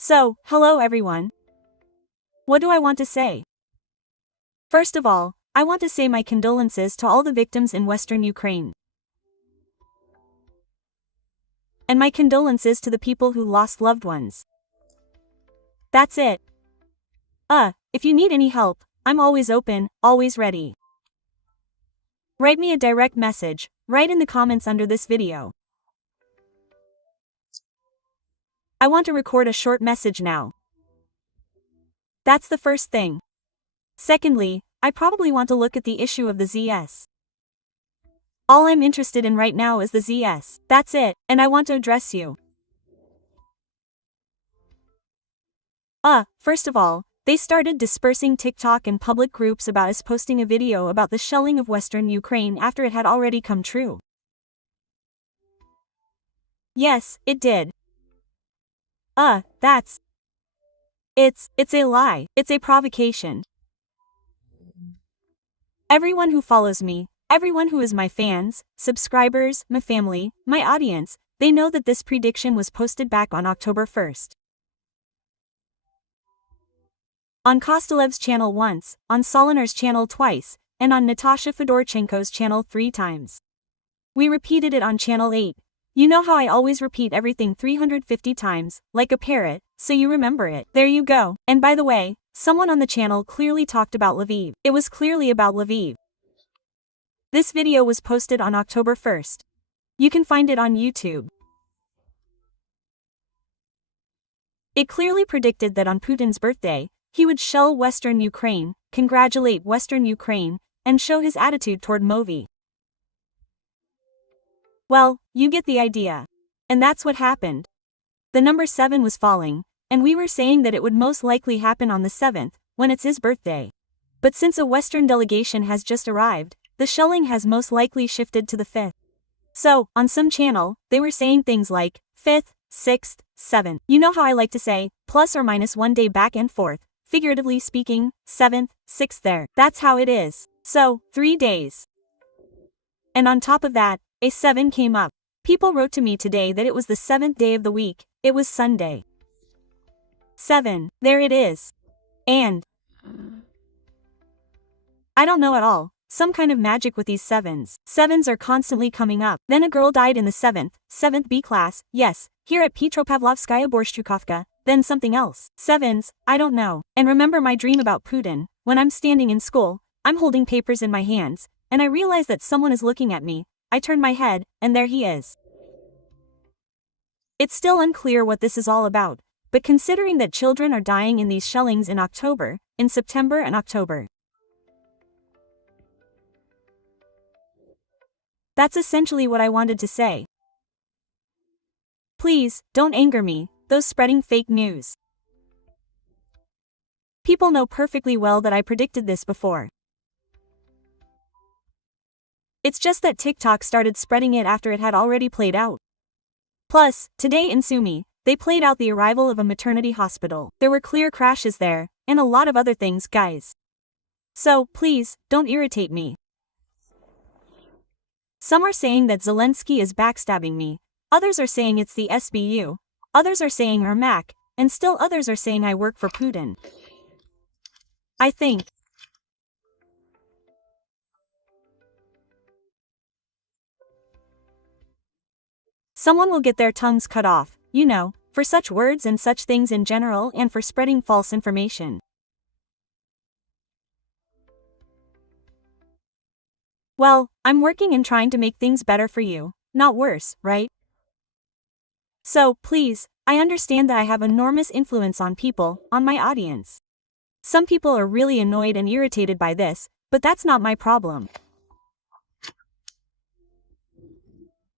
So, hello everyone. What do I want to say? First of all, I want to say my condolences to all the victims in Western Ukraine. And my condolences to the people who lost loved ones. That's it. If you need any help, I'm always open, always ready. Write me a direct message, right in the comments under this video. I want to record a short message now. That's the first thing. Secondly, I probably want to look at the issue of the ZS. All I'm interested in right now is the ZS. That's it, and I want to address you. First of all, they started dispersing TikTok and public groups about us posting a video about the shelling of Western Ukraine after it had already come true. Yes, it did. It's a lie, it's a provocation. Everyone who follows me, everyone who is my fans, subscribers, my family, my audience, they know that this prediction was posted back on October 1st. On Kostelev's channel once, on Soliner's channel twice, and on Natasha Fedorchenko's channel 3 times. We repeated it on channel 8. You know how I always repeat everything 350 times, like a parrot, so you remember it. There you go. And by the way, someone on the channel clearly talked about Lviv. It was clearly about Lviv. This video was posted on October 1st. You can find it on YouTube. It clearly predicted that on Putin's birthday, he would shell Western Ukraine, congratulate Western Ukraine, and show his attitude toward Movi. Well, you get the idea. And that's what happened. The number 7 was falling, and we were saying that it would most likely happen on the 7th, when it's his birthday. But since a Western delegation has just arrived, the shelling has most likely shifted to the 5th. So, on some channel, they were saying things like, 5th, 6th, 7th. You know how I like to say, plus or minus 1 day back and forth, figuratively speaking, 7th, 6th there. That's how it is. So, 3 days. And on top of that, a 7 came up. People wrote to me today that it was the 7th day of the week, it was Sunday. 7, there it is. And I don't know at all, some kind of magic with these 7s. 7s are constantly coming up. Then a girl died in the 7th B class, yes, here at Petropavlovskaya Borshchukovka, then something else. 7s, I don't know. And remember my dream about Putin, when I'm standing in school, I'm holding papers in my hands, and I realize that someone is looking at me. I turn my head, and there he is. It's still unclear what this is all about, but considering that children are dying in these shellings in October, in September and October. That's essentially what I wanted to say. Please, don't anger me, those spreading fake news. People know perfectly well that I predicted this before. It's just that TikTok started spreading it after it had already played out. Plus, today in Sumy, they played out the arrival of a maternity hospital. There were clear crashes there, and a lot of other things, guys. So, please, don't irritate me. Some are saying that Zelensky is backstabbing me, others are saying it's the SBU, others are saying Ermac, and still others are saying I work for Putin. I think someone will get their tongues cut off, you know, for such words and such things in general and for spreading false information. Well, I'm working and trying to make things better for you, not worse, right? So, please, I understand that I have enormous influence on people, on my audience. Some people are really annoyed and irritated by this, but that's not my problem.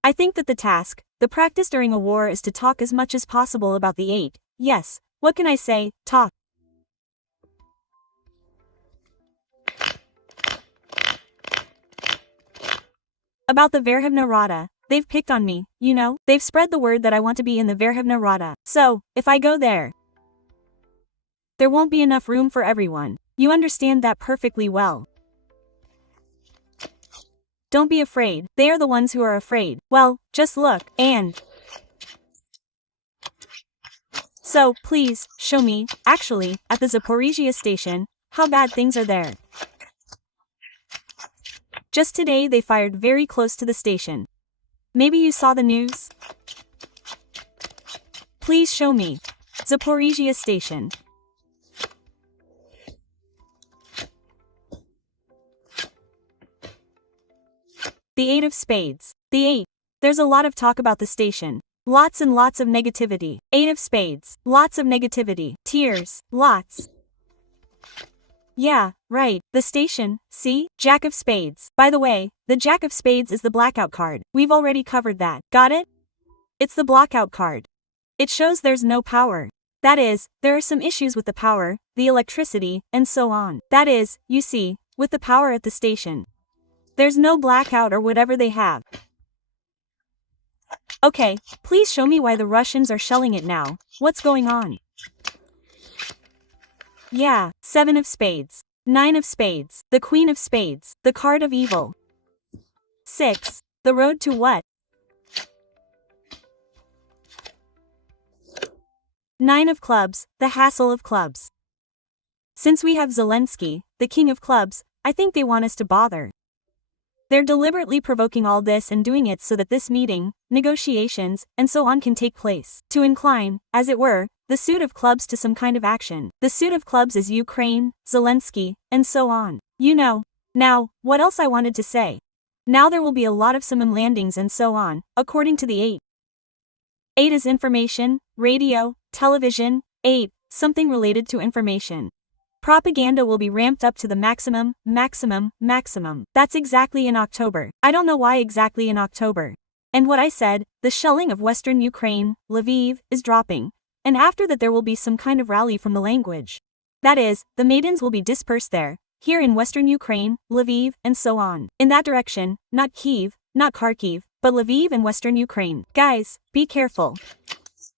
I think that the task, the practice during a war is to talk as much as possible about the 8, yes, what can I say, talk. About the Verkhovna Rada, they've picked on me, you know, they've spread the word that I want to be in the Verkhovna Rada. So, if I go there won't be enough room for everyone. You understand that perfectly well. Don't be afraid, they are the ones who are afraid. Well, just look, and So, please, show me, actually, at the Zaporizhia station, how bad things are there. Just today they fired very close to the station. Maybe you saw the news? Please show me. Zaporizhia station. The 8 of spades. The 8. There's a lot of talk about the station. Lots and lots of negativity. 8 of spades. Lots of negativity. Tears. Lots. Yeah, right, the station, see? Jack of spades. By the way, the Jack of spades is the blackout card. We've already covered that. Got it? It's the blackout card. It shows there's no power. That is, there are some issues with the power, the electricity, and so on. That is, you see, with the power at the station. There's no blackout or whatever they have. Okay, please show me why the Russians are shelling it now. What's going on? Yeah, 7 of spades. 9 of spades. The Queen of spades. The card of evil. 6. The road to what? 9 of clubs. The hassle of clubs. Since we have Zelensky, the king of clubs, I think they want us to bother. They're deliberately provoking all this and doing it so that this meeting, negotiations, and so on can take place. To incline, as it were, the suit of clubs to some kind of action. The suit of clubs is Ukraine, Zelensky, and so on. You know. Now, what else I wanted to say? Now there will be a lot of summon landings and so on, according to the 8. 8 is information, radio, television, 8, something related to information. Propaganda will be ramped up to the maximum. That's exactly in October. I don't know why exactly in October. And what I said, the shelling of Western Ukraine, Lviv, is dropping. And after that there will be some kind of rally from the language. That is, the maidens will be dispersed there, here in Western Ukraine, Lviv, and so on. In that direction, not Kyiv, not Kharkiv, but Lviv and Western Ukraine. Guys, be careful.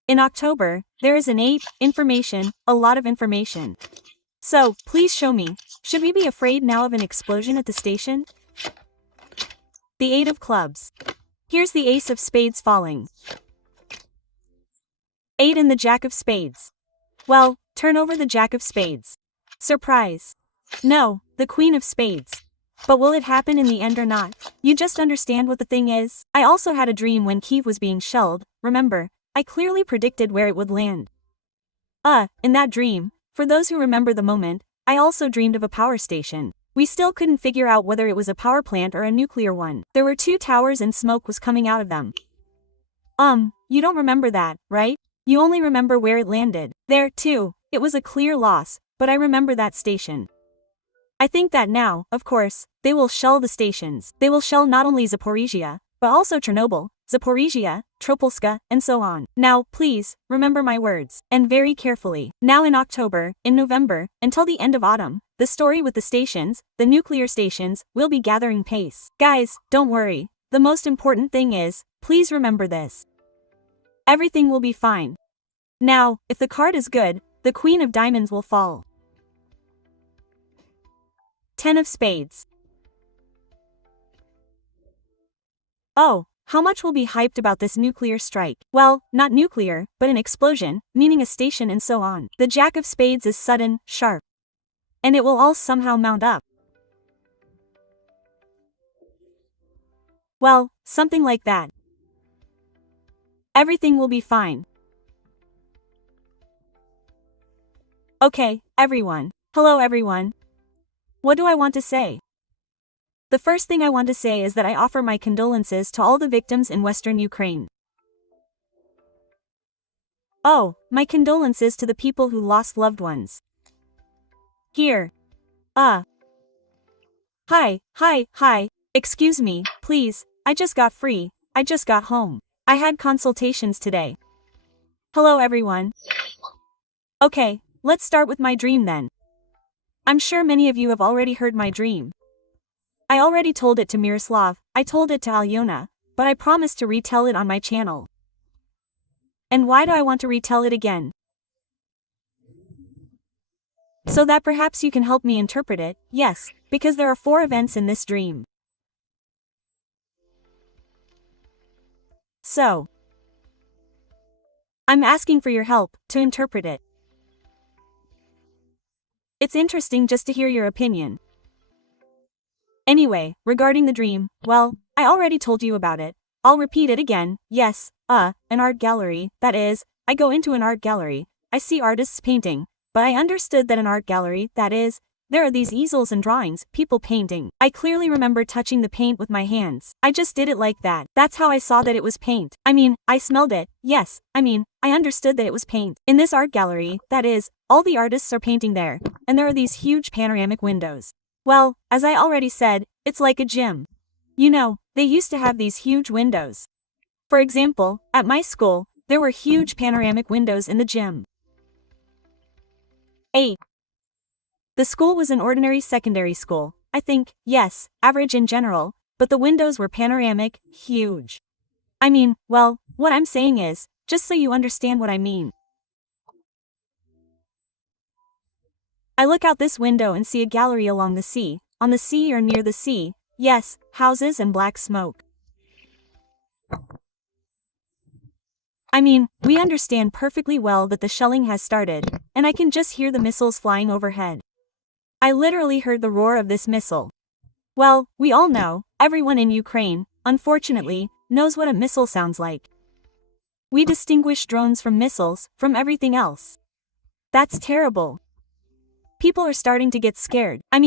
In October, there is an 8, information, a lot of information. So, please show me, should we be afraid now of an explosion at the station? The 8 of clubs. Here's the ace of spades falling. 8 and the jack of spades. Well, turn over the jack of spades. Surprise. No, the queen of spades. But will it happen in the end or not? You just understand what the thing is? I also had a dream when Kyiv was being shelled, remember, I clearly predicted where it would land. In that dream, for those who remember the moment, I also dreamed of a power station. We still couldn't figure out whether it was a power plant or a nuclear one. There were 2 towers and smoke was coming out of them. You don't remember that, right? You only remember where it landed. There, too, it was a clear loss, but I remember that station. I think that now, of course, they will shell the stations. They will shell not only Zaporizhia, but also Chernobyl, Zaporizhia, Tropolska, and so on. Now, please, remember my words, and very carefully. Now in October, in November, until the end of autumn, the story with the stations, the nuclear stations, will be gathering pace. Guys, don't worry. The most important thing is, please remember this. Everything will be fine. Now, if the card is good, the Queen of Diamonds will fall. 10 of spades. Oh, how much will be hyped about this nuclear strike? Well, not nuclear, but an explosion, meaning a station and so on. The jack of spades is sudden, sharp. And it will all somehow mount up. Well, something like that. Everything will be fine. Okay, everyone. Hello everyone. What do I want to say? The first thing I want to say is that I offer my condolences to all the victims in Western Ukraine. Oh, my condolences to the people who lost loved ones. Here. Hi, excuse me, please, I just got free, I just got home. I had consultations today. Hello everyone. Okay, let's start with my dream then. I'm sure many of you have already heard my dream. I already told it to Miroslav, I told it to Alyona, but I promised to retell it on my channel. And why do I want to retell it again? So that perhaps you can help me interpret it, yes, because there are 4 events in this dream. So, I'm asking for your help to interpret it. It's interesting just to hear your opinion. Anyway, regarding the dream, well, I already told you about it. I'll repeat it again. Yes, an art gallery, that is, I go into an art gallery, I see artists painting, but I understood that an art gallery, that is, there are these easels and drawings, people painting. I clearly remember touching the paint with my hands. I just did it like that. That's how I saw that it was paint. I smelled it. Yes, I understood that it was paint. In this art gallery, that is, all the artists are painting there, and there are these huge panoramic windows. Well, as I already said, it's like a gym. You know, they used to have these huge windows. For example, at my school, there were huge panoramic windows in the gym. 8. The school was an ordinary secondary school, I think, yes, average in general, but the windows were panoramic, huge. Well, what I'm saying is, just so you understand what I mean. I look out this window and see a gallery along the sea, on the sea or near the sea, yes, houses and black smoke. We understand perfectly well that the shelling has started, and I can just hear the missiles flying overhead. I literally heard the roar of this missile. Well, we all know, everyone in Ukraine, unfortunately, knows what a missile sounds like. We distinguish drones from missiles, from everything else. That's terrible. People are starting to get scared. I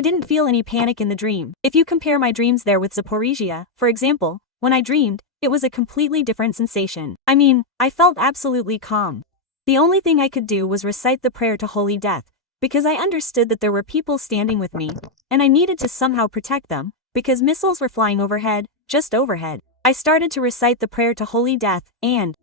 didn't feel any panic in the dream. If you compare my dreams there with Zaporizhia, for example, when I dreamed, it was a completely different sensation. I felt absolutely calm. The only thing I could do was recite the prayer to Holy Death, because I understood that there were people standing with me, and I needed to somehow protect them, because missiles were flying overhead, just overhead. I started to recite the prayer to Holy Death, and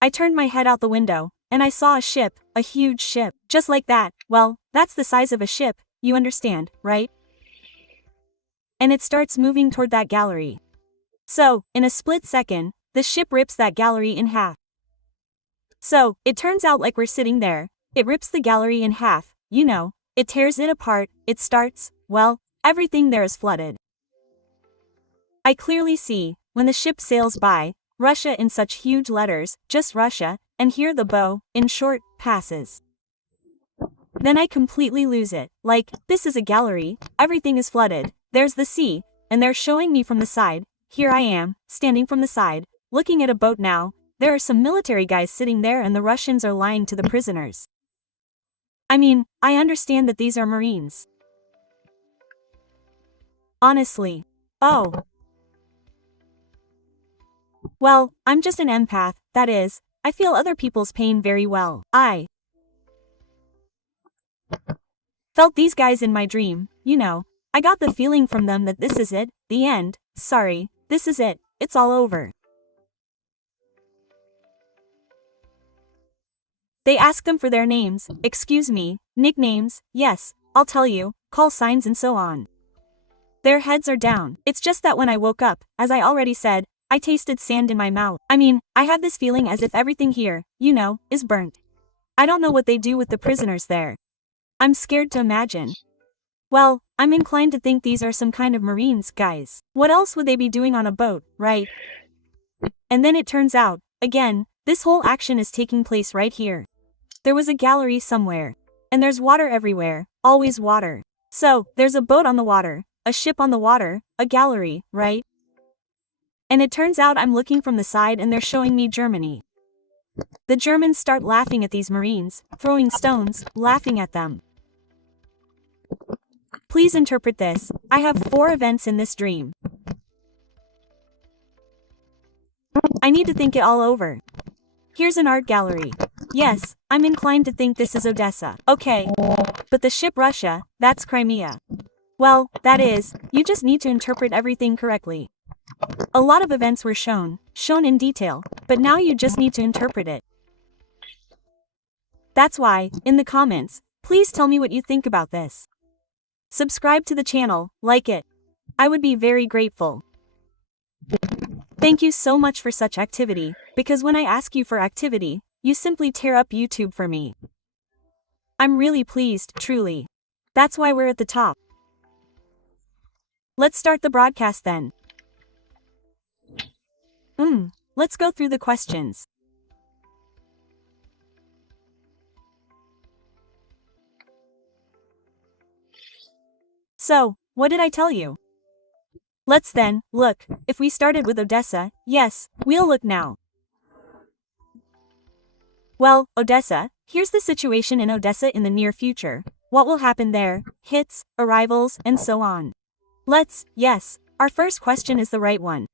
I turned my head out the window, and I saw a ship, a huge ship, just like that. Well, that's the size of a ship, you understand, right? And it starts moving toward that gallery. So, in a split second, the ship rips that gallery in half. So, it turns out like we're sitting there, it rips the gallery in half, it tears it apart, it starts, well, everything there is flooded. I clearly see, when the ship sails by, Russia in such huge letters, just Russia, and here the bow, in short, passes. Then I completely lose it, like, this is a gallery, everything is flooded, there's the sea, and they're showing me from the side, here I am, standing from the side, looking at a boat now, there are some military guys sitting there and the Russians are lying to the prisoners. I understand that these are Marines. Honestly. Oh. Well, I'm just an empath, that is, I feel other people's pain very well. I felt these guys in my dream, I got the feeling from them that this is it, the end, sorry, this is it, it's all over. They ask them for their names, excuse me, nicknames, yes, I'll tell you, call signs and so on. Their heads are down. It's just that when I woke up, as I already said, I tasted sand in my mouth. I have this feeling as if everything here, is burnt. I don't know what they do with the prisoners there. I'm scared to imagine. Well, I'm inclined to think these are some kind of Marines, guys. What else would they be doing on a boat, right? And then it turns out, again, this whole action is taking place right here. There was a gallery somewhere. And there's water everywhere, always water. So, there's a boat on the water, a ship on the water, a gallery, right? And it turns out I'm looking from the side and they're showing me Germany. The Germans start laughing at these Marines, throwing stones, laughing at them. Please interpret this. I have 4 events in this dream. I need to think it all over. Here's an art gallery. Yes, I'm inclined to think this is Odessa. Okay. But the ship Russia, that's Crimea. Well, that is, you just need to interpret everything correctly. A lot of events were shown in detail, but now you just need to interpret it. That's why, in the comments, please tell me what you think about this. Subscribe to the channel, like it. I would be very grateful. Thank you so much for such activity, because when I ask you for activity, you simply tear up YouTube for me. I'm really pleased, truly. That's why we're at the top. Let's start the broadcast then. let's go through the questions. So, what did I tell you? Let's then look. If we started with Odessa, yes, we'll look now. Well, Odessa, here's the situation in Odessa in the near future. What will happen there, hits, arrivals, and so on. Yes, our first question is the right one.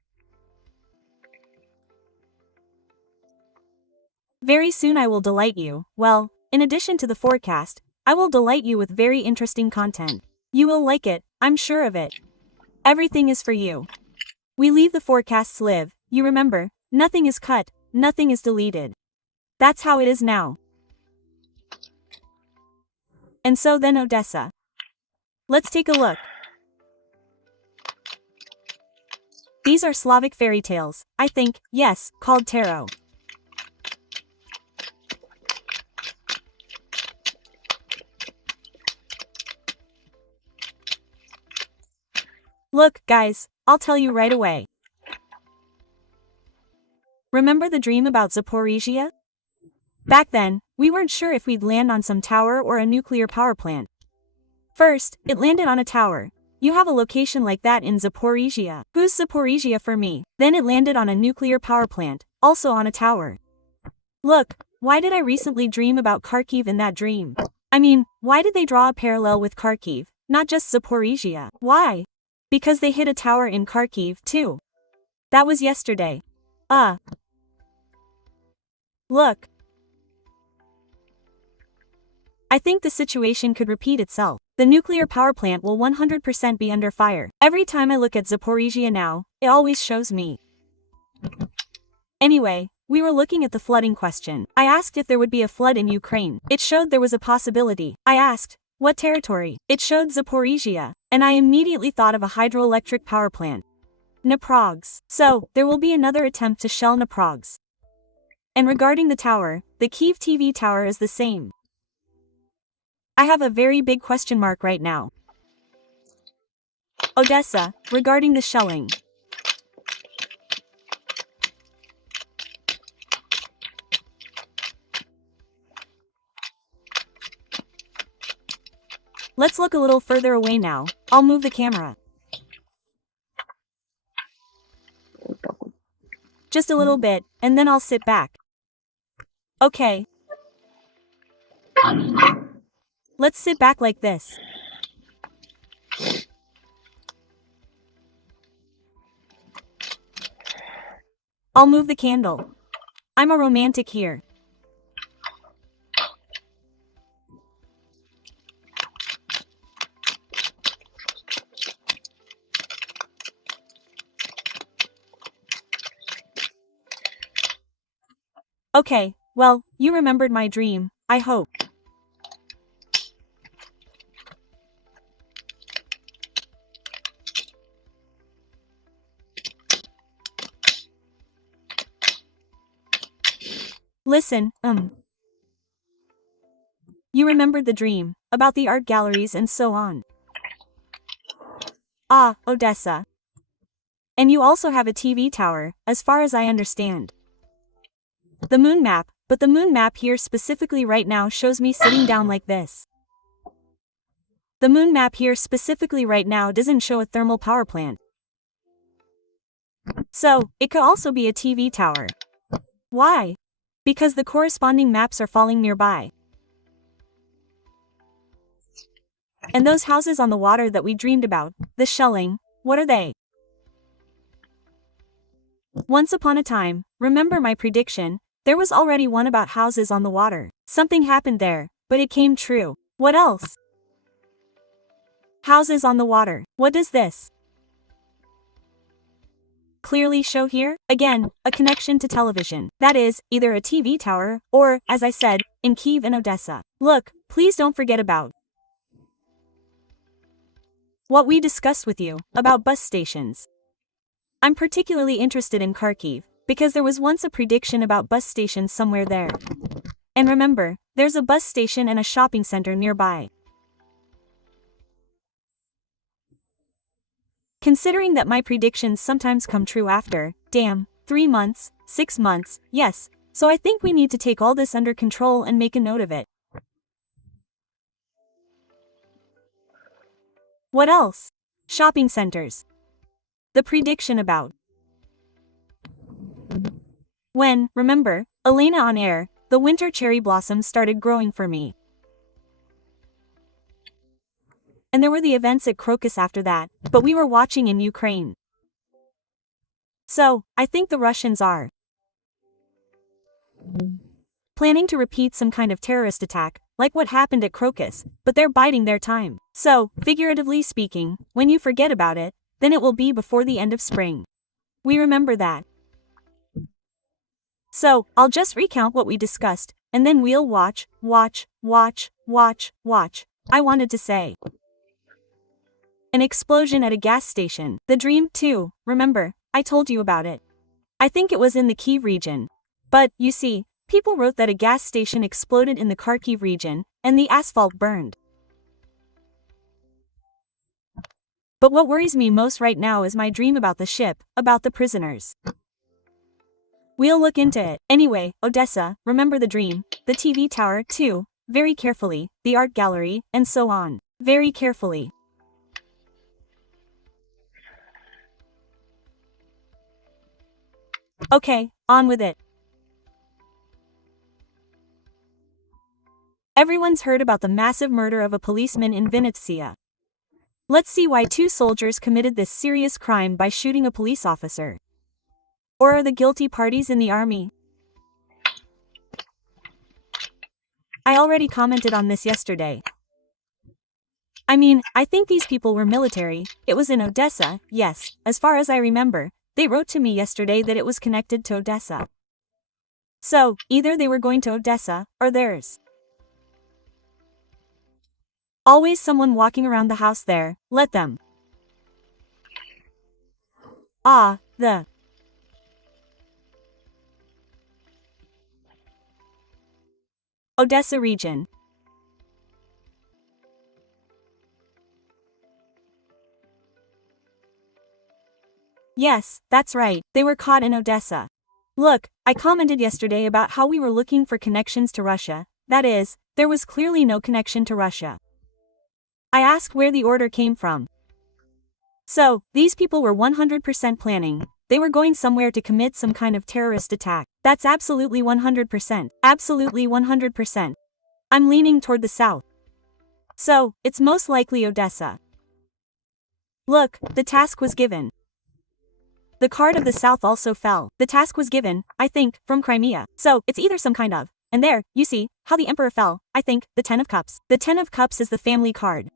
Very soon I will delight you. Well, in addition to the forecast, I will delight you with very interesting content. You will like it, I'm sure of it. Everything is for you. We leave the forecasts live, you remember, nothing is cut, nothing is deleted. That's how it is now. And so then Odessa. Let's take a look. These are Slavic fairy tales, I think, yes, called tarot. Look, guys, I'll tell you right away. Remember the dream about Zaporizhia? Back then, we weren't sure if we'd land on some tower or a nuclear power plant. First, it landed on a tower. You have a location like that in Zaporizhia. Who's Zaporizhia for me? Then it landed on a nuclear power plant, also on a tower. Look, why did I recently dream about Kharkiv in that dream? I mean, why did they draw a parallel with Kharkiv, not just Zaporizhia? Why? Because they hit a tower in Kharkiv, too. That was yesterday. Look. I think the situation could repeat itself. The nuclear power plant will 100% be under fire. Every time I look at Zaporizhia now, it always shows me. Anyway, we were looking at the flooding question. I asked if there would be a flood in Ukraine. It showed there was a possibility. I asked, what territory? It showed Zaporizhia, and I immediately thought of a hydroelectric power plant. Naprogs. So, there will be another attempt to shell Naprogs. And regarding the tower, the Kyiv TV tower is the same. I have a very big question mark right now. Odessa, regarding the shelling. Let's look a little further away now. I'll move the camera. Just a little bit, and then I'll sit back. Okay. Let's sit back like this. I'll move the candle. I'm a romantic here. Okay, well, you remembered my dream, I hope. Listen, You remembered the dream, about the art galleries and so on. Ah, Odessa. And you also have a TV tower, as far as I understand. The moon map, but the moon map here specifically right now shows me sitting down like this. The moon map here specifically right now doesn't show a thermal power plant. So, it could also be a TV tower. Why? Because the corresponding maps are falling nearby. And those houses on the water that we dreamed about, the shelling, what are they? Once upon a time, remember my prediction, there was already one about houses on the water. Something happened there, but it came true. What else? Houses on the water. What does this clearly show here? Again, a connection to television. That is, either a TV tower, or, as I said, in Kyiv and Odessa. Look, please don't forget about what we discussed with you, about bus stations. I'm particularly interested in Kharkiv, because there was once a prediction about bus stations somewhere there. And remember, there's a bus station and a shopping center nearby. Considering that my predictions sometimes come true after, 3 months, 6 months, yes, so I think we need to take all this under control and make a note of it. What else? Shopping centers. The prediction about when, remember, Elena on air, the winter cherry blossoms started growing for me. And there were the events at Crocus after that, but we were watching in Ukraine. So, I think the Russians are planning to repeat some kind of terrorist attack, like what happened at Crocus, but they're biding their time. So, figuratively speaking, when you forget about it, then it will be before the end of spring. We remember that. So, I'll just recount what we discussed, and then we'll watch. I wanted to say an explosion at a gas station. The dream, too, remember, I told you about it. I think it was in the Kyiv region. But, you see, people wrote that a gas station exploded in the Kharkiv region, and the asphalt burned. But what worries me most right now is my dream about the ship, about the prisoners. We'll look into it. Anyway, Odessa, remember the dream, the TV tower, too, very carefully, the art gallery, and so on. Very carefully. Okay, on with it. Everyone's heard about the massive murder of a policeman in Vinnytsia. Let's see why 2 soldiers committed this serious crime by shooting a police officer. Or are the guilty parties in the army? I already commented on this yesterday. I mean, I think these people were military. It was in Odessa, yes, as far as I remember. They wrote to me yesterday that it was connected to Odessa. So, either they were going to Odessa, or theirs. Always someone walking around the house there, let them. Ah, the Odessa region. Yes, that's right, they were caught in Odessa. Look, I commented yesterday about how we were looking for connections to Russia, that is, there was clearly no connection to Russia. I asked where the order came from. So, these people were 100% planning, they were going somewhere to commit some kind of terrorist attack. That's absolutely 100%, absolutely 100%. I'm leaning toward the south. So, it's most likely Odessa. Look, the task was given. The card of the south also fell. The task was given, I think, from Crimea. So, it's either some kind of, and there, you see, how the emperor fell, I think, the 10 of Cups. The 10 of Cups is the family card.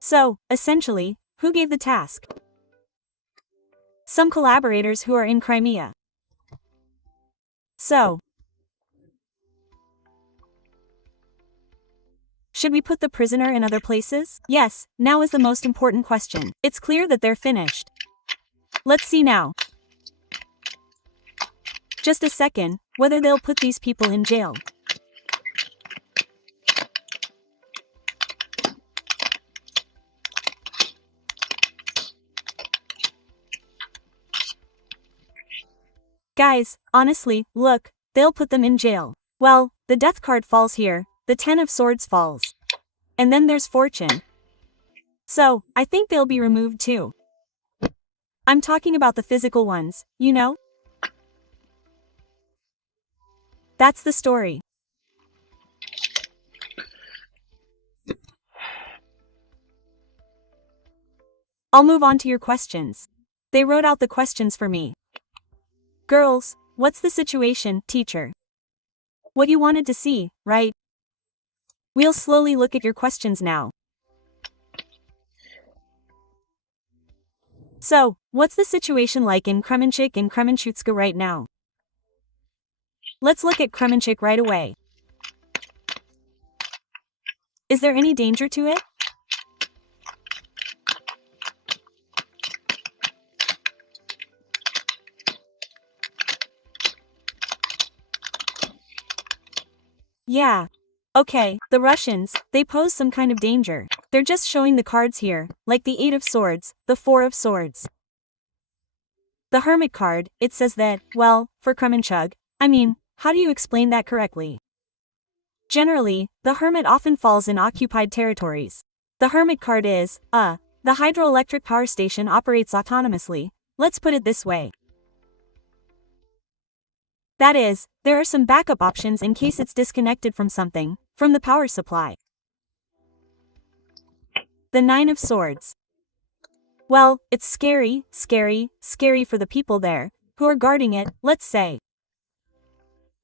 So, essentially, who gave the task? Some collaborators who are in Crimea. So, should we put the prisoner in other places? Yes, now is the most important question. It's clear that they're finished. Let's see now. Just a second, whether they'll put these people in jail. Guys, honestly, look, they'll put them in jail. Well, the death card falls here, the 10 of Swords falls. And then there's Fortune. So, I think they'll be removed too. I'm talking about the physical ones, you know? That's the story. I'll move on to your questions. They wrote out the questions for me. Girls, what's the situation, teacher? What you wanted to see, right? We'll slowly look at your questions now. So, what's the situation like in Kremenchuk and Kremenchutska right now? Let's look at Kremenchuk right away. Is there any danger to it? Yeah. Okay, the Russians, they pose some kind of danger. They're just showing the cards here, like the 8 of Swords, the 4 of Swords. The Hermit card, it says that, well, for Kremenchug, I mean, how do you explain that correctly? Generally, the Hermit often falls in occupied territories. The Hermit card is, the hydroelectric power station operates autonomously, let's put it this way. That is, there are some backup options in case it's disconnected from something, from the power supply. The Nine of Swords. Well, it's scary, scary, scary for the people there, who are guarding it, let's say.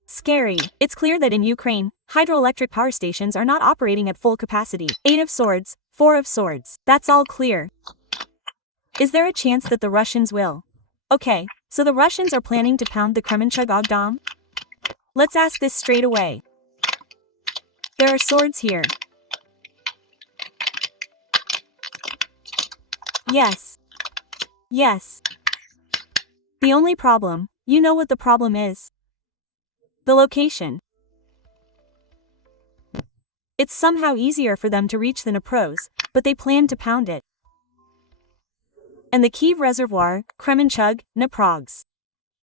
Scary. It's clear that in Ukraine, hydroelectric power stations are not operating at full capacity. 8 of Swords, 4 of Swords. That's all clear. Is there a chance that the Russians will? Okay, so the Russians are planning to pound the Kremenchug Ogdom? Let's ask this straight away. There are swords here. Yes. Yes. The only problem, you know what the problem is? The location. It's somehow easier for them to reach than a pros, but they plan to pound it. And the Kyiv Reservoir, Kremenchug, Naprogs.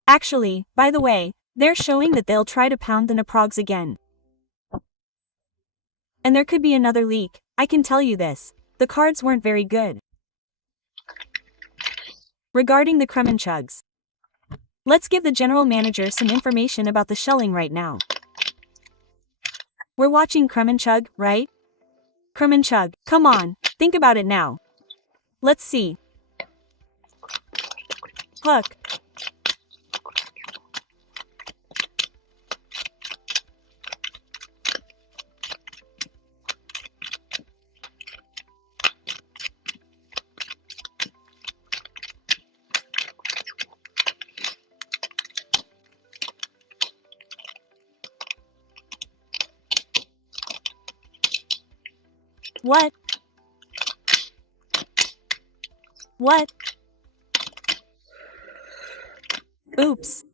Actually, by the way, they're showing that they'll try to pound the Naprogs again. And there could be another leak, I can tell you this, the cards weren't very good. Regarding the Kremenchugs. Let's give the general manager some information about the shelling right now. We're watching Kremenchug, right? Kremenchug, come on, think about it now. Let's see. Hook. What? What? Oops.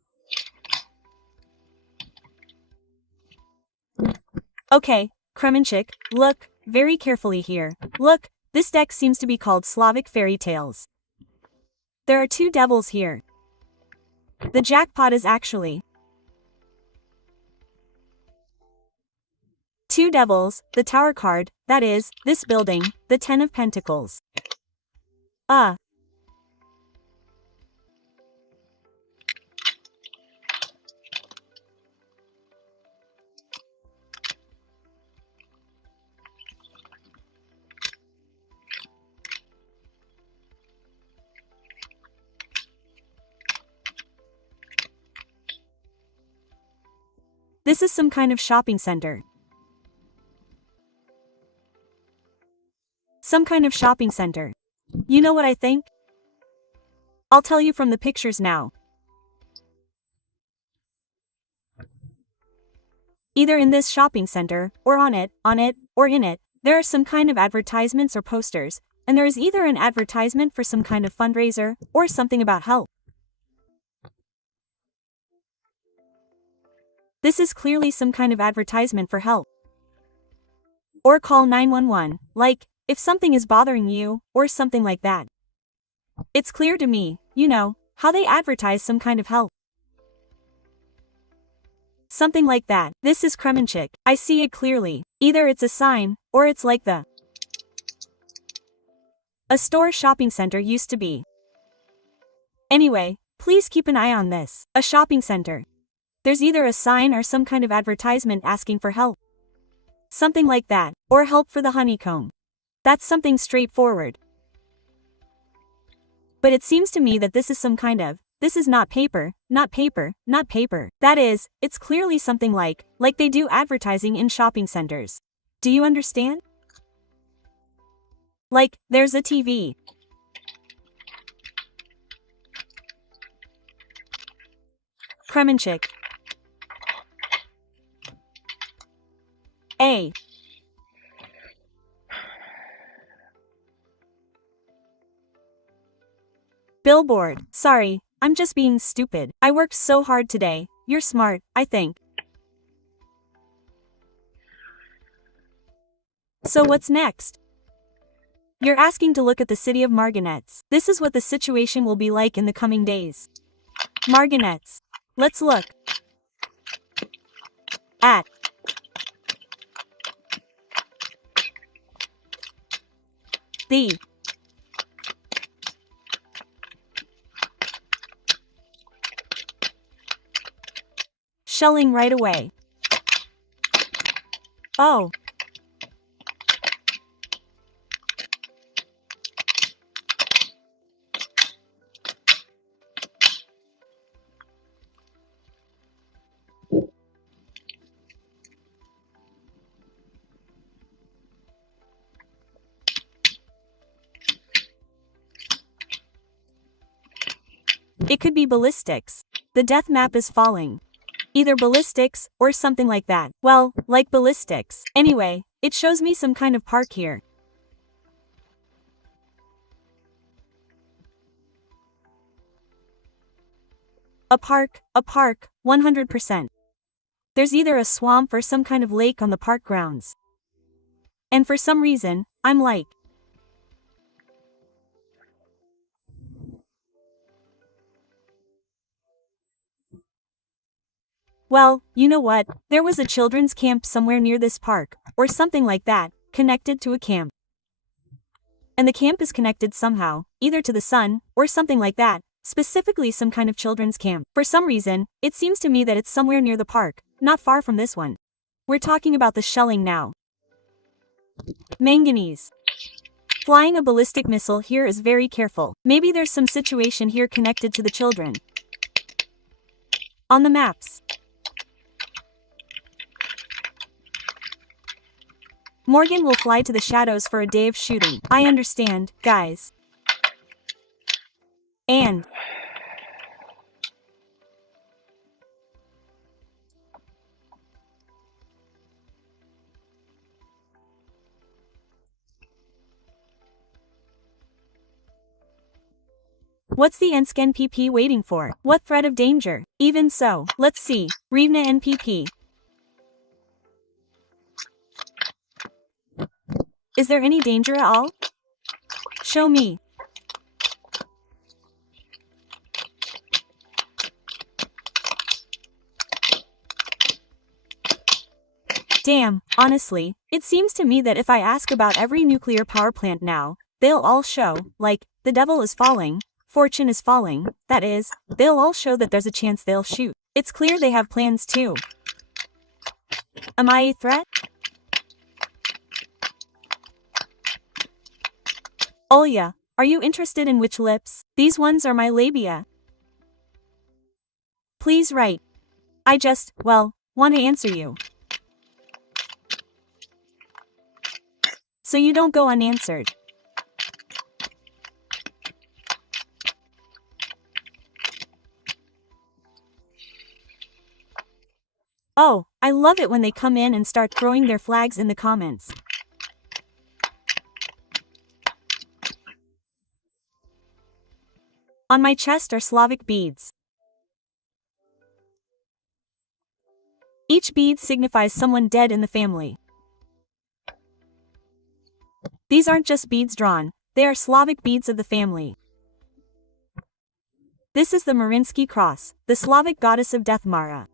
Okay, Kremenchuk, look, very carefully here. Look, this deck seems to be called Slavic Fairy Tales. There are 2 devils here. The jackpot is actually 2 devils, the Tower card, that is, this building, the 10 of Pentacles. This is some kind of shopping center. Some kind of shopping center. You know what I think? I'll tell you from the pictures now. Either in this shopping center, or on it, or in it, there are some kind of advertisements or posters, and there is either an advertisement for some kind of fundraiser, or something about help. This is clearly some kind of advertisement for help. Or call 911, like, if something is bothering you, or something like that. It's clear to me, you know, how they advertise some kind of help. Something like that. This is Kremenchuk, I see it clearly. Either it's a sign, or it's like a store shopping center used to be. Anyway, please keep an eye on this. A shopping center. There's either a sign or some kind of advertisement asking for help. Something like that, or help for the honeycomb. That's something straightforward. But it seems to me that this is some kind of, this is not paper, not paper, not paper. That is, it's clearly something like they do advertising in shopping centers. Do you understand? Like, there's a TV. Kremenchuk. A. Billboard. Sorry, I'm just being stupid. I worked so hard today. You're smart, I think. So what's next? You're asking to look at the city of Marginettes. This is what the situation will be like in the coming days. Marginettes. Let's look at the shelling right away. Oh. It could be ballistics. The death map is falling. Either ballistics, or something like that. Well, like ballistics. Anyway, it shows me some kind of park here. A park, 100%. There's either a swamp or some kind of lake on the park grounds. And for some reason, I'm like, well, you know what, there was a children's camp somewhere near this park, or something like that, connected to a camp. And the camp is connected somehow, either to the sun, or something like that, specifically some kind of children's camp. For some reason, it seems to me that it's somewhere near the park, not far from this one. We're talking about the shelling now. Manganese. Flying a ballistic missile here is very careful. Maybe there's some situation here connected to the children. On the maps. Morgan will fly to the shadows for a day of shooting. I understand, guys. And what's the Ensk NPP waiting for? What threat of danger? Even so, let's see. Rivna NPP. Is there any danger at all? Show me. Damn, honestly, it seems to me that if I ask about every nuclear power plant now, they'll all show, like, the devil is falling, fortune is falling, that is, they'll all show that there's a chance they'll shoot. It's clear they have plans too. Am I a threat? Olya, are you interested in which lips? These ones are my labia. Please write. I just, well, want to answer you. So you don't go unanswered. Oh, I love it when they come in and start throwing their flags in the comments. On my chest are Slavic beads. Each bead signifies someone dead in the family. These aren't just beads drawn, they are Slavic beads of the family. This is the Marinsky cross, the Slavic goddess of death Mara.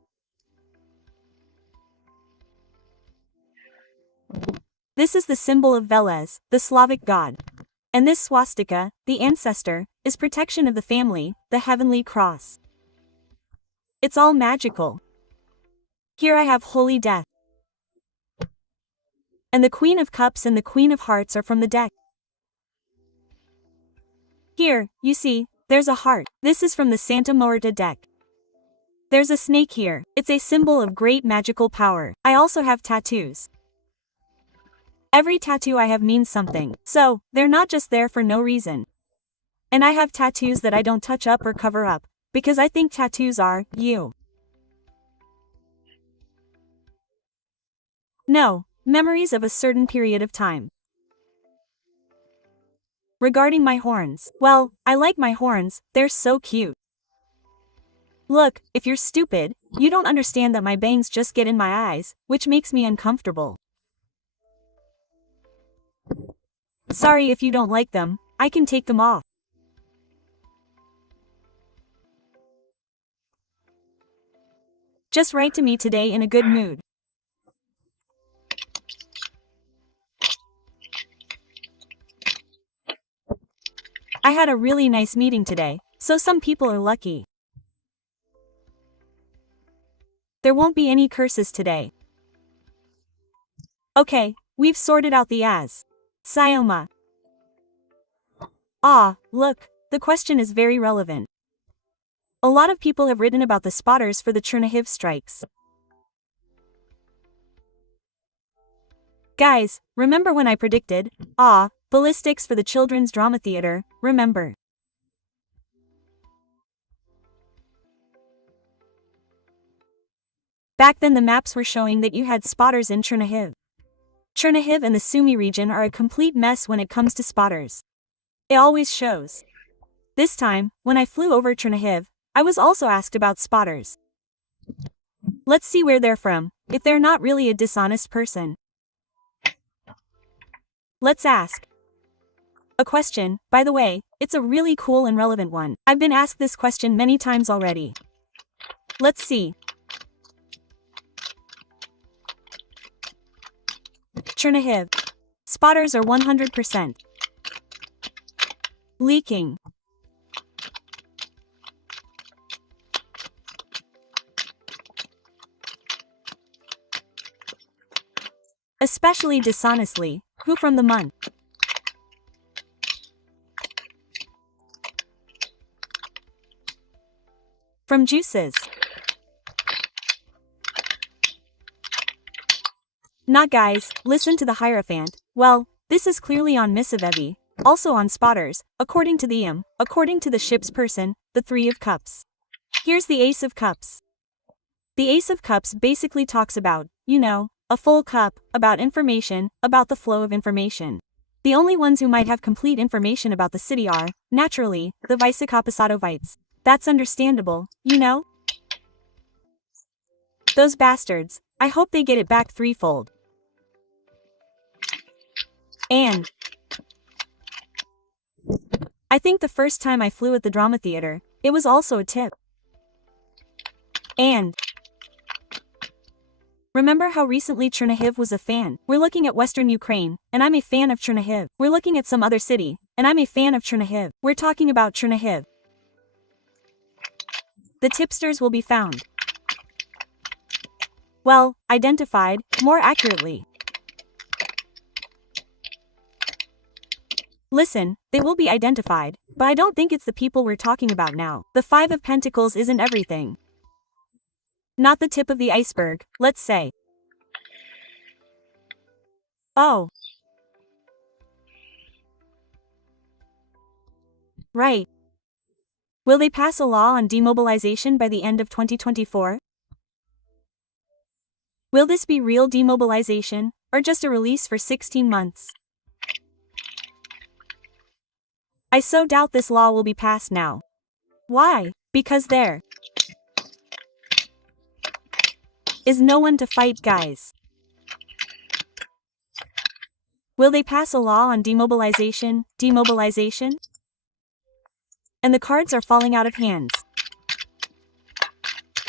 This is the symbol of Velez, the Slavic god. And this swastika, the ancestor, is protection of the family, the heavenly cross. It's all magical. Here I have Holy Death. And the Queen of Cups and the Queen of Hearts are from the deck. Here, you see, there's a heart. This is from the Santa Muerta deck. There's a snake here. It's a symbol of great magical power. I also have tattoos. Every tattoo I have means something, so they're not just there for no reason. And I have tattoos that I don't touch up or cover up, because I think tattoos are, you. No, memories of a certain period of time. Regarding my horns, well, I like my horns, they're so cute. Look, if you're stupid, you don't understand that my bangs just get in my eyes, which makes me uncomfortable. Sorry if you don't like them, I can take them off. Just write to me today in a good mood. I had a really nice meeting today, so some people are lucky. There won't be any curses today. Okay, we've sorted out the as. Sioma. Ah, look, the question is very relevant. A lot of people have written about the spotters for the Chernihiv strikes. Guys, remember when I predicted, ballistics for the children's drama theater, remember? Back then the maps were showing that you had spotters in Chernihiv. Chernihiv and the Sumy region are a complete mess when it comes to spotters. It always shows. This time, when I flew over Chernihiv, I was also asked about spotters. Let's see where they're from, if they're not really a dishonest person. Let's ask a question. By the way, it's a really cool and relevant one. I've been asked this question many times already. Let's see. Chernihiv. Spotters are 100% leaking. Especially dishonestly. Who from the month? From juices. Not guys, listen to the Hierophant. Well, this is clearly on Missivevi, also on spotters, according to the according to the ship's person, the Three of Cups. Here's the Ace of Cups. The Ace of Cups basically talks about, a full cup, about information, about the flow of information. The only ones who might have complete information about the city are, naturally, the Vysokoposadovites. That's understandable, Those bastards, I hope they get it back threefold. And I think the first time I flew at the drama theater, it was also a tip. And remember how recently Chernihiv was a fan? We're looking at Western Ukraine, and I'm a fan of Chernihiv. We're looking at some other city, and I'm a fan of Chernihiv. We're talking about Chernihiv. The tipsters will be found. Well, identified, more accurately. Listen, they will be identified, but I don't think it's the people we're talking about now. The Five of Pentacles isn't everything. Not the tip of the iceberg, let's say. Oh. Right. Will they pass a law on demobilization by the end of 2024? Will this be real demobilization, or just a release for 16 months? I so doubt this law will be passed now. Why? Because there is no one to fight, guys. Will they pass a law on demobilization? And the cards are falling out of hands.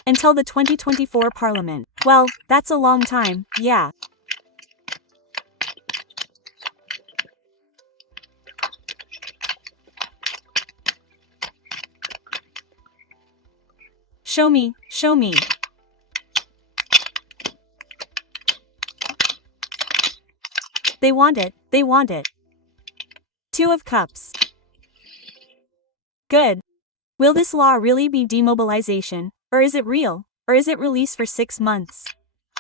Until the 2024 Parliament. Well, that's a long time, yeah. Show me, show me. They want it, they want it. Two of Cups. Good. Will this law really be demobilization, or is it real, or is it release for 6 months?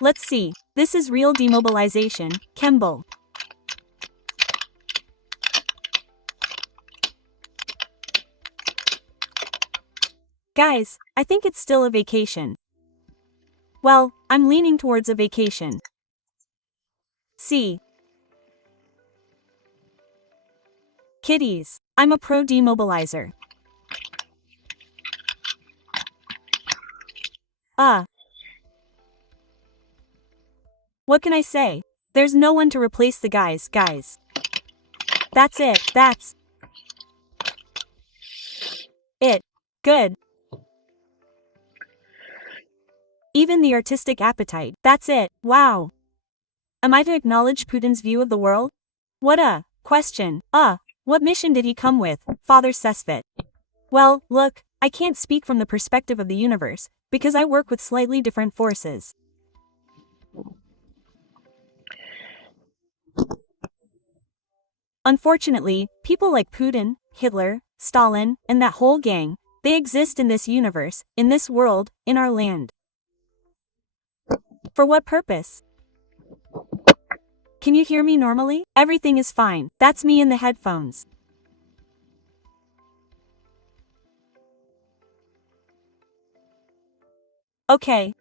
Let's see. This is real demobilization, Kemble. Guys, I think it's still a vacation. Well, I'm leaning towards a vacation. See. Kitties, I'm a pro demobilizer. What can I say? There's no one to replace the guys. That's it. That's it. Good. Even the artistic appetite. That's it. Wow. Am I to acknowledge Putin's view of the world? What a question. What mission did he come with, Father Sesfit? Well, look, I can't speak from the perspective of the universe, because I work with slightly different forces. Unfortunately, people like Putin, Hitler, Stalin, and that whole gang, they exist in this universe, in this world, in our land. For what purpose? Can you hear me normally? Everything is fine. That's me in the headphones. Okay.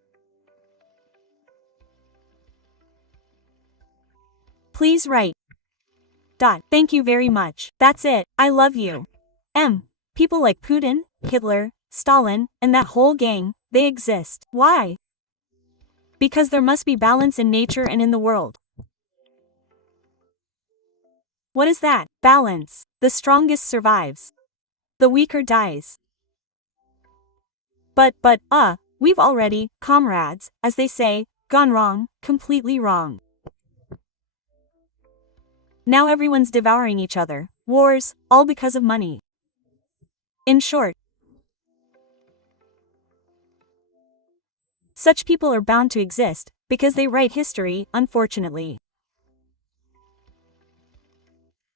Please write. Thank you very much. That's it. I love you. People like Putin, Hitler, Stalin, and that whole gang, they exist. Why? Because there must be balance in nature and in the world. What is that? Balance. The strongest survives. The weaker dies. But, we've already, comrades, as they say, gone wrong, completely wrong. Now everyone's devouring each other. Wars, all because of money. In short, such people are bound to exist, because they write history, unfortunately.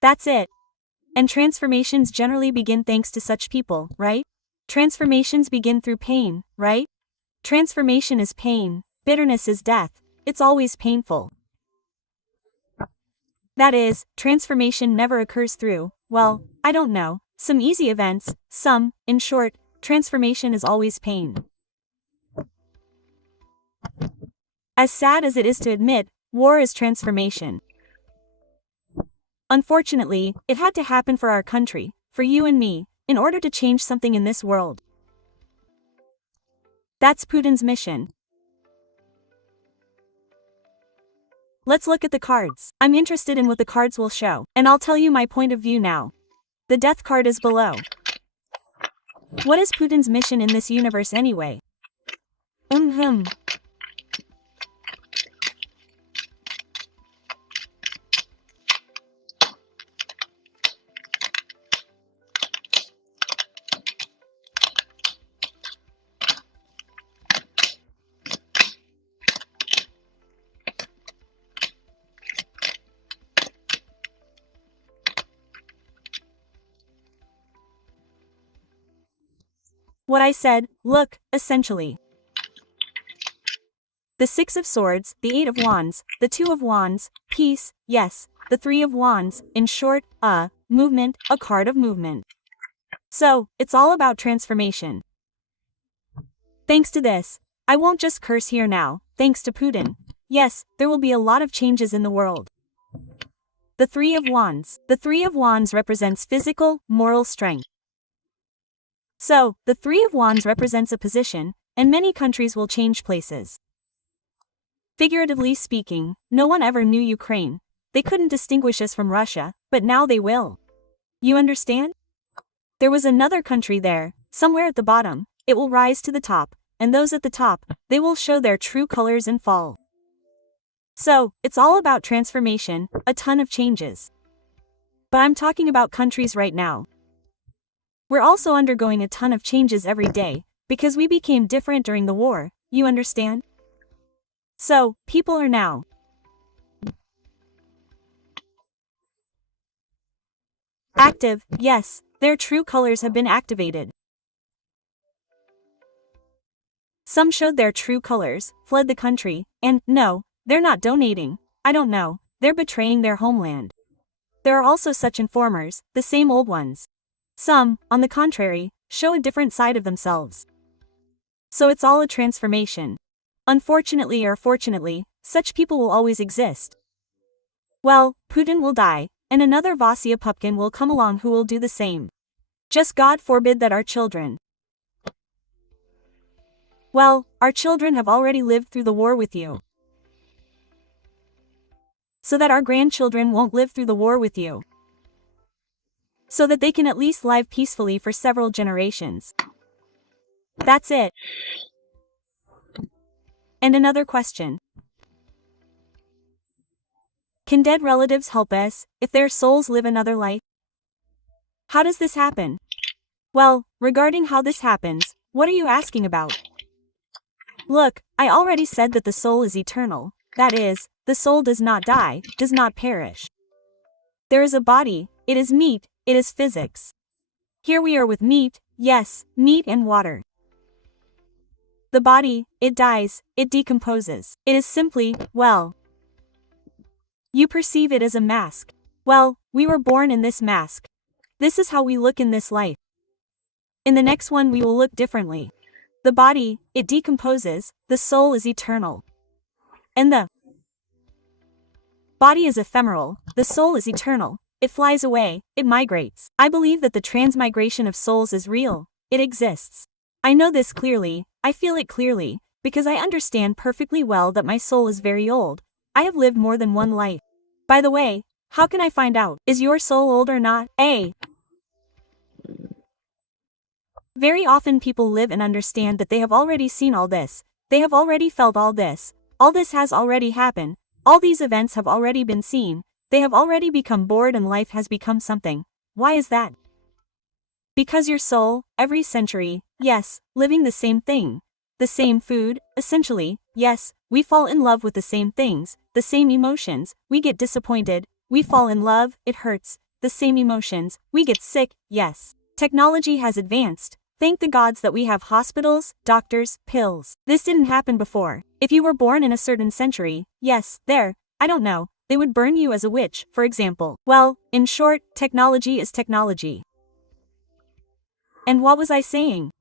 That's it. And transformations generally begin thanks to such people, right? Transformations begin through pain, right? Transformation is pain, bitterness is death, it's always painful. That is, transformation never occurs through, well, I don't know, some easy events, in short, transformation is always pain. As sad as it is to admit, war is transformation. Unfortunately, it had to happen for our country, for you and me, in order to change something in this world. That's Putin's mission. Let's look at the cards. I'm interested in what the cards will show, and I'll tell you my point of view now. The death card is below. What is Putin's mission in this universe anyway? What I said, look, essentially. The Six of Swords, the Eight of Wands, the Two of Wands, peace, yes, the Three of Wands, in short, movement, a card of movement. So, it's all about transformation. Thanks to this, I won't just curse here now, thanks to Putin. Yes, there will be a lot of changes in the world. The Three of Wands. The Three of Wands represents physical, moral strength. So, the Three of Wands represents a position, and many countries will change places. Figuratively speaking, no one ever knew Ukraine. They couldn't distinguish us from Russia, but now they will. You understand? There was another country there, somewhere at the bottom, it will rise to the top, and those at the top, they will show their true colors and fall. So, it's all about transformation, a ton of changes. But I'm talking about countries right now. We're also undergoing a ton of changes every day, because we became different during the war, you understand? So, people are now active, yes, their true colors have been activated. Some showed their true colors, fled the country, and, no, they're not donating, I don't know, they're betraying their homeland. There are also such informers, the same old ones. Some, on the contrary, show a different side of themselves. So it's all a transformation. Unfortunately or fortunately, such people will always exist. Well, Putin will die, and another Vasya Pupkin will come along who will do the same. Just God forbid that our children. Well, our children have already lived through the war with you. So that our grandchildren won't live through the war with you. so that they can at least live peacefully for several generations. That's it. And another question. Can dead relatives help us if their souls live another life? How does this happen? Well, regarding how this happens, what are you asking about? Look, I already said that the soul is eternal. That is, the soul does not die, does not perish. There is a body, it is meat, it is physics. Here we are with meat, yes, meat and water. The body, it dies, it decomposes. It is simply, well, you perceive it as a mask. Well, we were born in this mask. This is how we look in this life. In the next one we will look differently. The body, it decomposes, the soul is eternal. And the body is ephemeral, the soul is eternal. It flies away, it migrates. I believe that the transmigration of souls is real, it exists. I know this clearly, I feel it clearly, because I understand perfectly well that my soul is very old. I have lived more than one life. By the way, how can I find out, is your soul old or not? Very often people live and understand that they have already seen all this, they have already felt all this has already happened, all these events have already been seen, they have already become bored and life has become something. Why is that? Because your soul, every century, yes, living the same thing. The same food, essentially, yes, we fall in love with the same things, the same emotions, we get disappointed, we fall in love, it hurts, the same emotions, we get sick, yes. Technology has advanced. Thank the gods that we have hospitals, doctors, pills. This didn't happen before. If you were born in a certain century, yes, I don't know, they would burn you as a witch, for example. Well, in short, technology is technology. And what was I saying?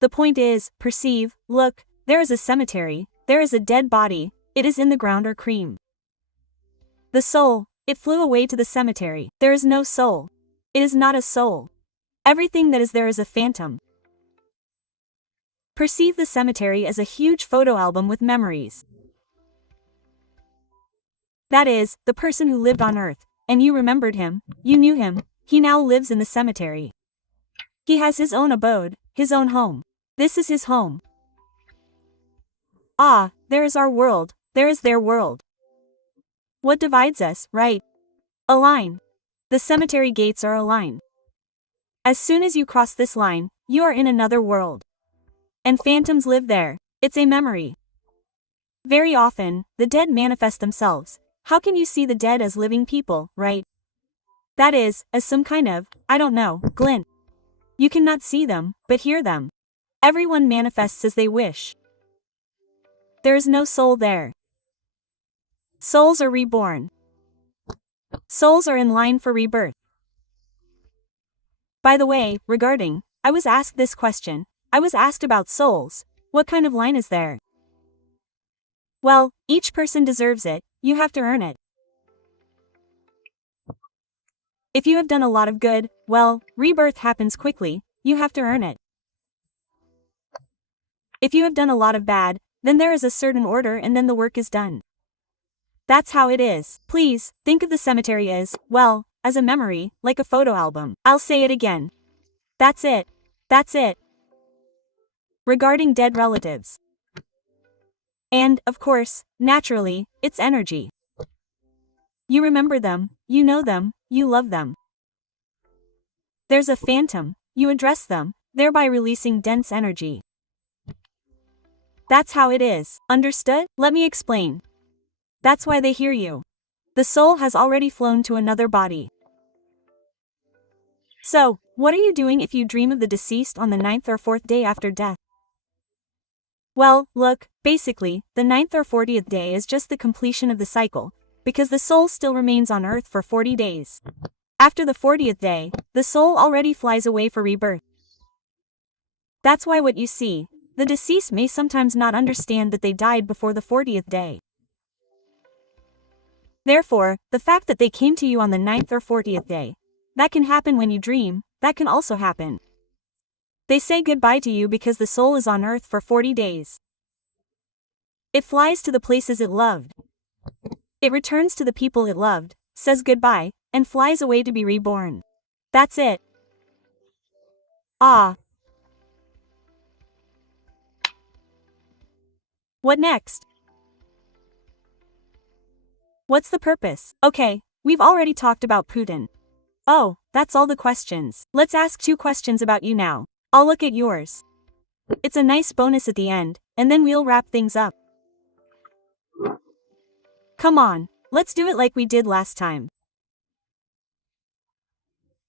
The point is, perceive, look, there is a cemetery, there is a dead body, it is in the ground or cream. The soul, it flew away to the cemetery. There is no soul. It is not a soul. Everything that is there is a phantom. Perceive the cemetery as a huge photo album with memories. That is, the person who lived on earth, and you remembered him, you knew him, he now lives in the cemetery. He has his own abode, his own home. This is his home. Ah, there is our world, there is their world. What divides us, right? A line. The cemetery gates are a line. As soon as you cross this line, you are in another world. And phantoms live there, it's a memory. Very often, the dead manifest themselves. How can you see the dead as living people, right? That is, as some kind of, I don't know, glint. You cannot see them, but hear them. Everyone manifests as they wish. There is no soul there. Souls are reborn. Souls are in line for rebirth. By the way, regarding, I was asked this question, I was asked about souls, what kind of line is there? Well, each person deserves it, you have to earn it. If you have done a lot of good, well, rebirth happens quickly, you have to earn it. If you have done a lot of bad, then there is a certain order and then the work is done. That's how it is. Please, think of the cemetery as, well, as a memory, like a photo album. I'll say it again. That's it. That's it. Regarding dead relatives. And, of course, naturally, it's energy. You remember them, you know them, you love them. There's a phantom, you address them, thereby releasing dense energy. That's how it is, understood? Let me explain. That's why they hear you. The soul has already flown to another body. So, what are you doing if you dream of the deceased on the 9th or 4th day after death? Well, look, basically, the 9th or 40th day is just the completion of the cycle, because the soul still remains on earth for 40 days. After the 40th day, the soul already flies away for rebirth. That's why what you see, the deceased may sometimes not understand that they died before the 40th day. Therefore, the fact that they came to you on the 9th or 40th day, that can happen when you dream, that can also happen. They say goodbye to you because the soul is on earth for 40 days. It flies to the places it loved. It returns to the people it loved, says goodbye, and flies away to be reborn. That's it. Ah. What next? What's the purpose? Okay, we've already talked about Putin. Oh, that's all the questions. Let's ask 2 questions about you now. I'll look at yours. It's a nice bonus at the end, and then we'll wrap things up. Come on, let's do it like we did last time.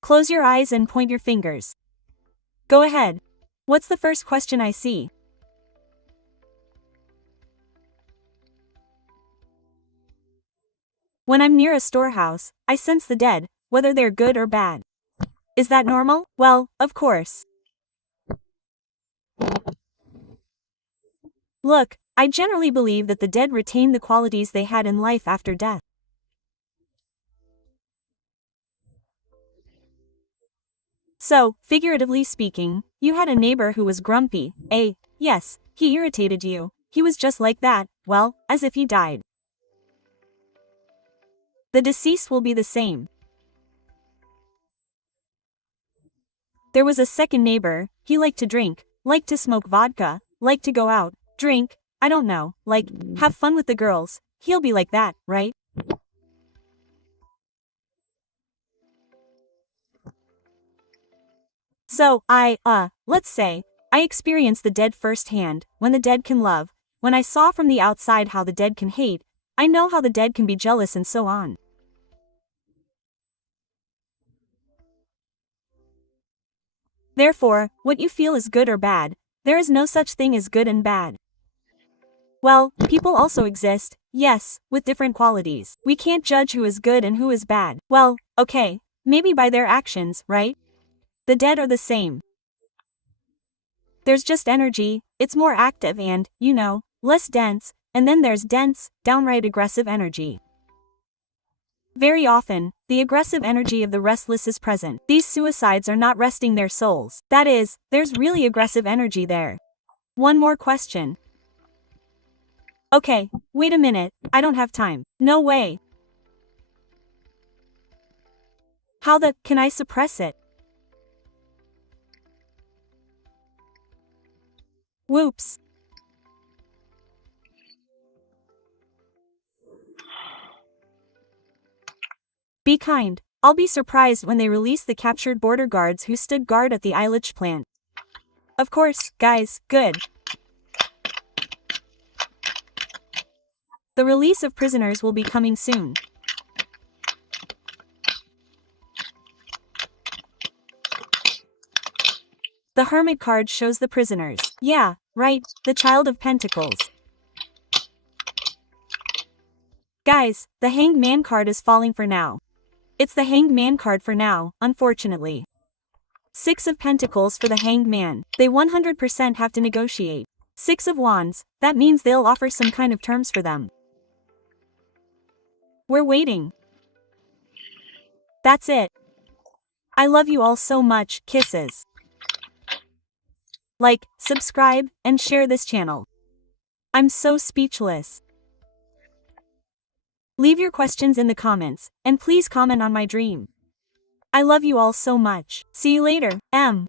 Close your eyes and point your fingers. Go ahead. What's the first question I see? When I'm near a storehouse, I sense the dead, whether they're good or bad. Is that normal? Well, of course. Look, I generally believe that the dead retain the qualities they had in life after death. So, figuratively speaking, you had a neighbor who was grumpy, yes, he irritated you, he was just like that, well, as if he died. The deceased will be the same. There was a second neighbor, he liked to drink, liked to smoke vodka, liked to go out, drink, I don't know, like, have fun with the girls, he'll be like that, right? So, let's say, I experienced the dead firsthand, when the dead can love, when I saw from the outside how the dead can hate, I know how the dead can be jealous and so on. Therefore, what you feel is good or bad, there is no such thing as good and bad. Well, people also exist, yes, with different qualities. We can't judge who is good and who is bad. Well, okay, maybe by their actions, right? The dead are the same. There's just energy, it's more active and, less dense, and then there's dense, downright aggressive energy. Very often, the aggressive energy of the restless is present. These suicides are not resting their souls. That is, there's really aggressive energy there. One more question. Okay, wait a minute, I don't have time. No way. How can I suppress it? Whoops. Be kind. I'll be surprised when they release the captured border guards who stood guard at the Illich plant. Of course, guys, good. The release of prisoners will be coming soon. The Hermit card shows the prisoners. Yeah, right, the Child of Pentacles. Guys, the Hanged Man card is falling for now. It's the Hanged Man card for now, unfortunately. 6 of Pentacles for the Hanged Man. They 100% have to negotiate. 6 of Wands, that means they'll offer some kind of terms for them. We're waiting. That's it. I love you all so much, kisses. Like, subscribe, and share this channel. I'm so speechless. Leave your questions in the comments, and please comment on my dream. I love you all so much. See you later, M.